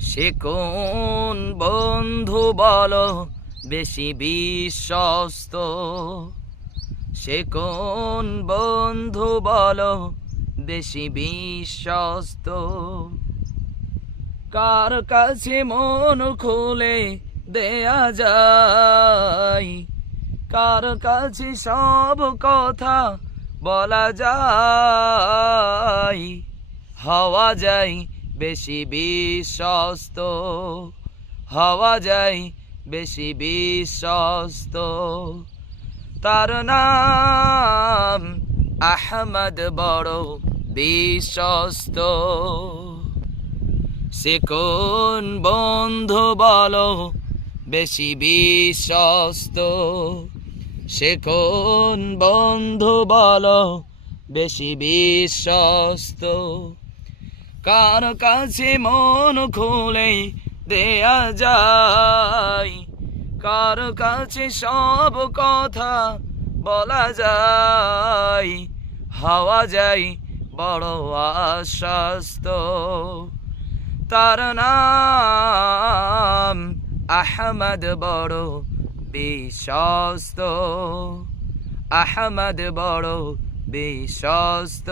সে কোন বন্ধু বলো বেশি বিশ্বস্ত? সে কোন বন্ধু বলো বেশি বিশ্বস্ত? কার কাছে মন খুলে দেয়া যায়, কার কাছে সব কথা বলা যায়, হওয়া যায় বেশি বিশ্বস্ত, হওয়া যায় বেশি বিশ্বস্ত। তার নাম আহমদ, বড় বিশ্বস্ত। সে কোন বন্ধু বলো বেশি বিশ্বস্ত? সে কোন বন্ধু বলো বেশি বিশ্বস্ত? কার কাছে মন খুলে দেয়া যায়, কার কাছে সব কথা বলা যায়, হওয়া যায় বড় আশ্বস্ত। তার নাম আহমদ, বড় বিশ্বস্ত। আহমদ বড় বিশ্বস্ত।